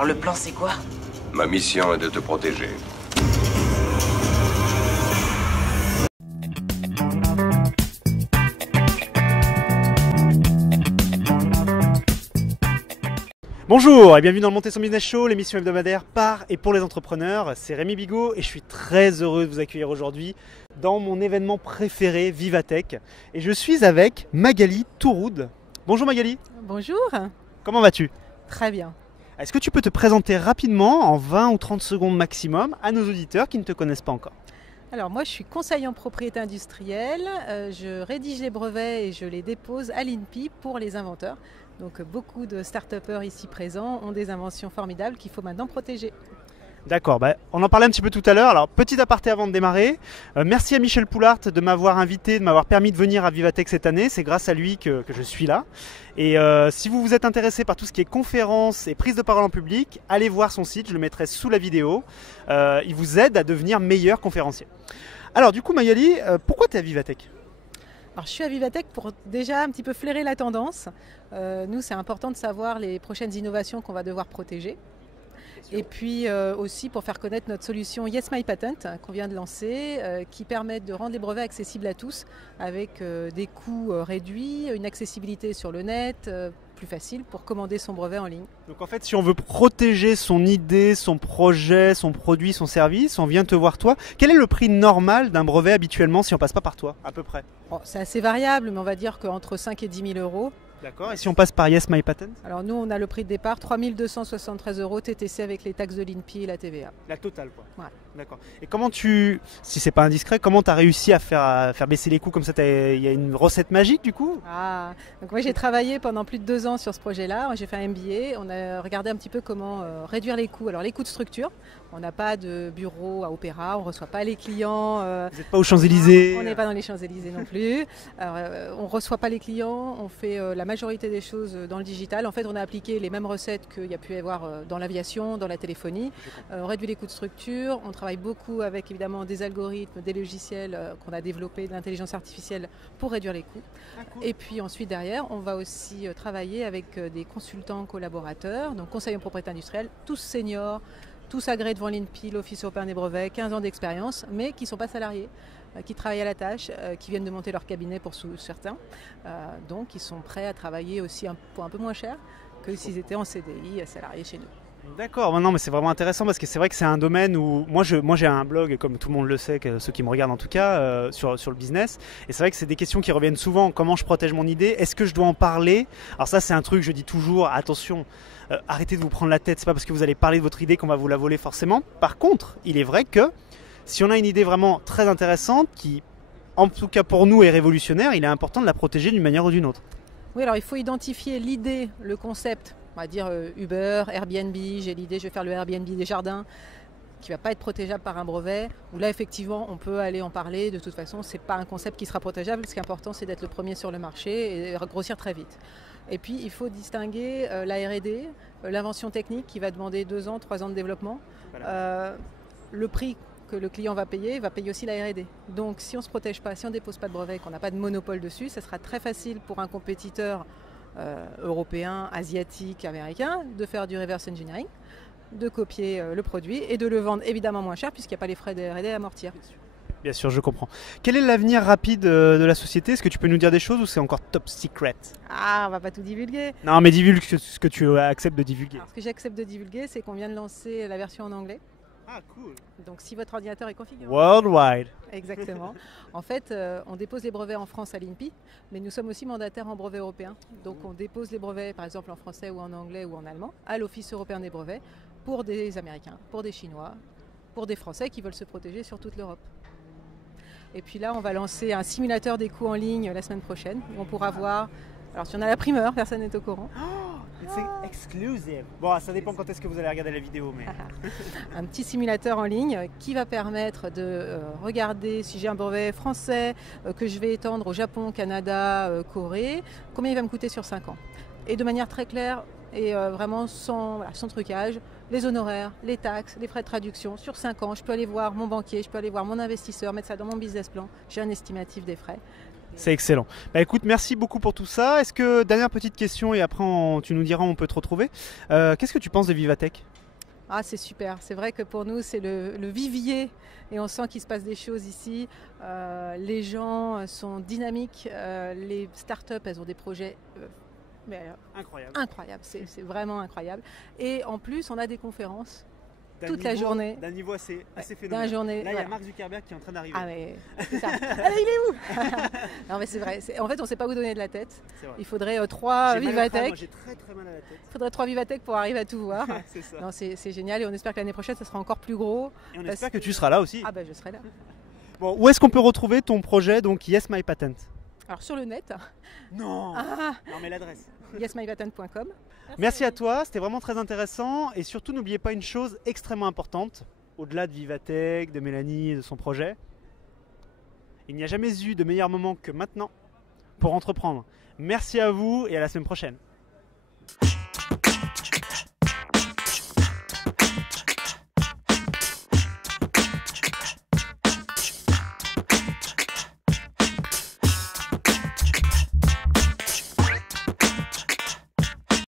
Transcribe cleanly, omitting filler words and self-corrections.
Alors le plan c'est quoi? Ma mission est de te protéger. Bonjour et bienvenue dans le Montez son Business Show, l'émission hebdomadaire par et pour les entrepreneurs. C'est Rémi Bigot et je suis très heureux de vous accueillir aujourd'hui dans mon événement préféré, Vivatech. Et je suis avec Magali Touroud. Bonjour Magali. Bonjour. Comment vas-tu? Très bien. Est-ce que tu peux te présenter rapidement, en 20 ou 30 secondes maximum, à nos auditeurs qui ne te connaissent pas encore? Alors moi je suis conseiller en propriété industrielle, je rédige les brevets et je les dépose à l'INPI pour les inventeurs. Donc beaucoup de start-upers ici présents ont des inventions formidables qu'il faut maintenant protéger. D'accord, on en parlait un petit peu tout à l'heure. Alors, petit aparté avant de démarrer. Merci à Michel Poulart de m'avoir invité, de m'avoir permis de venir à Vivatech cette année. C'est grâce à lui que je suis là. Et si vous vous êtes intéressé par tout ce qui est conférences et prise de parole en public, allez voir son site, je le mettrai sous la vidéo. Il vous aide à devenir meilleur conférencier. Alors du coup Magali, pourquoi tu es à Vivatech ? Alors, je suis à Vivatech pour déjà un petit peu flairer la tendance. Nous, c'est important de savoir les prochaines innovations qu'on va devoir protéger. Et puis aussi pour faire connaître notre solution Yes My Patent qu'on vient de lancer, qui permet de rendre les brevets accessibles à tous avec des coûts réduits, une accessibilité sur le net, plus facile pour commander son brevet en ligne. Donc en fait, si on veut protéger son idée, son projet, son produit, son service, on vient te voir toi. Quel est le prix normal d'un brevet habituellement si on passe pas par toi, à peu près ? Bon, c'est assez variable, mais on va dire qu'entre 5 et 10 000 euros. D'accord. Et si on passe par Yes My Patent ? Alors nous, on a le prix de départ, 3 273 € TTC avec les taxes de l'INPI et la TVA. La totale, quoi. Ouais. D'accord. Et comment si c'est pas indiscret, comment tu as réussi à faire baisser les coûts comme ça ? Il y a une recette magique du coup ? Donc moi j'ai travaillé pendant plus de 2 ans sur ce projet-là. J'ai fait un MBA. On a regardé un petit peu comment réduire les coûts. Alors les coûts de structure, on n'a pas de bureau à Opéra, on ne reçoit pas les clients. Vous n'êtes pas aux Champs-Élysées ? On n'est pas dans les Champs-Élysées non plus. Alors, on ne reçoit pas les clients, on fait la majorité des choses dans le digital. En fait, on a appliqué les mêmes recettes qu'il y a pu y avoir dans l'aviation, dans la téléphonie. On réduit les coûts de structure. On travaille beaucoup avec évidemment des algorithmes, des logiciels qu'on a développés, de l'intelligence artificielle pour réduire les coûts. Cool. Et puis ensuite derrière, on va aussi travailler avec des consultants collaborateurs, donc conseillers en propriété industrielle, tous seniors, tous agréés devant l'INPI, l'Office européen des brevets, 15 ans d'expérience, mais qui ne sont pas salariés, qui travaillent à la tâche, qui viennent de monter leur cabinet pour certains. Donc ils sont prêts à travailler aussi pour un peu moins cher que s'ils étaient en CDI salariés chez nous. D'accord, non mais c'est vraiment intéressant parce que c'est vrai que c'est un domaine où moi j'ai un blog, comme tout le monde le sait, ceux qui me regardent en tout cas, sur le business, et c'est vrai que c'est des questions qui reviennent souvent. Comment je protège mon idée? Est-ce que je dois en parler? Alors ça c'est un truc, je dis toujours, attention, arrêtez de vous prendre la tête, c'est pas parce que vous allez parler de votre idée qu'on va vous la voler forcément. Par contre, il est vrai que si on a une idée vraiment très intéressante, qui en tout cas pour nous est révolutionnaire, il est important de la protéger d'une manière ou d'une autre. Oui, alors il faut identifier l'idée, le concept. On va dire Uber, Airbnb, j'ai l'idée, je vais faire le Airbnb des jardins, qui ne va pas être protégeable par un brevet, où là effectivement on peut aller en parler, de toute façon ce n'est pas un concept qui sera protégeable, ce qui est important c'est d'être le premier sur le marché et grossir très vite. Et puis il faut distinguer la R&D, l'invention technique qui va demander 2 ans, 3 ans de développement, le prix que le client va payer aussi la R&D. Donc si on ne se protège pas, si on ne dépose pas de brevet, qu'on n'a pas de monopole dessus, ça sera très facile pour un compétiteur européen, asiatique, américain, de faire du reverse engineering, de copier le produit et de le vendre évidemment moins cher puisqu'il n'y a pas les frais de R&D à amortir. Bien sûr, je comprends. Quel est l'avenir rapide de la société? Est-ce que tu peux nous dire des choses ou c'est encore top secret? On va pas tout divulguer. Non, mais divulgue ce que tu acceptes de divulguer. Alors, ce que j'accepte de divulguer, c'est qu'on vient de lancer la version en anglais. Ah, cool. Donc si votre ordinateur est configuré. Worldwide. Exactement. En fait, on dépose les brevets en France à l'INPI, mais nous sommes aussi mandataires en brevet européen. Donc on dépose les brevets, par exemple en français ou en anglais ou en allemand, à l'Office européen des brevets, pour des Américains, pour des Chinois, pour des Français qui veulent se protéger sur toute l'Europe. Et puis là, on va lancer un simulateur des coûts en ligne la semaine prochaine, où on pourra voir. Alors si on a la primeur, personne n'est au courant. C'est exclusive. Bon, ça dépend quand est-ce que vous allez regarder la vidéo. Mais... un petit simulateur en ligne qui va permettre de regarder si j'ai un brevet français que je vais étendre au Japon, Canada, Corée, combien il va me coûter sur 5 ans. Et de manière très claire et vraiment sans trucage, les honoraires, les taxes, les frais de traduction. Sur 5 ans, je peux aller voir mon banquier, je peux aller voir mon investisseur, mettre ça dans mon business plan. J'ai un estimatif des frais. C'est excellent. Bah écoute, merci beaucoup pour tout ça. Est-ce que, dernière petite question et après tu nous diras où on peut te retrouver. Qu'est-ce que tu penses de Vivatech ? Ah, c'est super. C'est vrai que pour nous, c'est le vivier et on sent qu'il se passe des choses ici. Les gens sont dynamiques. Les startups, elles ont des projets incroyables. C'est vraiment incroyable. Et en plus, on a des conférences toute la journée. D'un niveau assez phénoménal. Là, il y a Mark Zuckerberg qui est en train d'arriver. Ah, mais c'est ça. Ah, il est où? Non, mais c'est vrai. En fait, on ne sait pas où donner de la tête. Il faudrait 3 Vivatech. J'ai très mal à la tête. Il faudrait 3 Vivatech pour arriver à tout voir. C'est ça. Non, c'est génial et on espère que l'année prochaine, ça sera encore plus gros. Et on espère que tu seras là aussi. Ah, je serai là. Bon, où est-ce qu'on peut retrouver ton projet, donc Yes My Patent? Alors, sur le net. Non. Non, mais l'adresse. yesmypatent.com. Merci à toi, c'était vraiment très intéressant. Et surtout, n'oubliez pas une chose extrêmement importante, au-delà de Vivatech, de Mélanie et de son projet. Il n'y a jamais eu de meilleur moment que maintenant pour entreprendre. Merci à vous et à la semaine prochaine.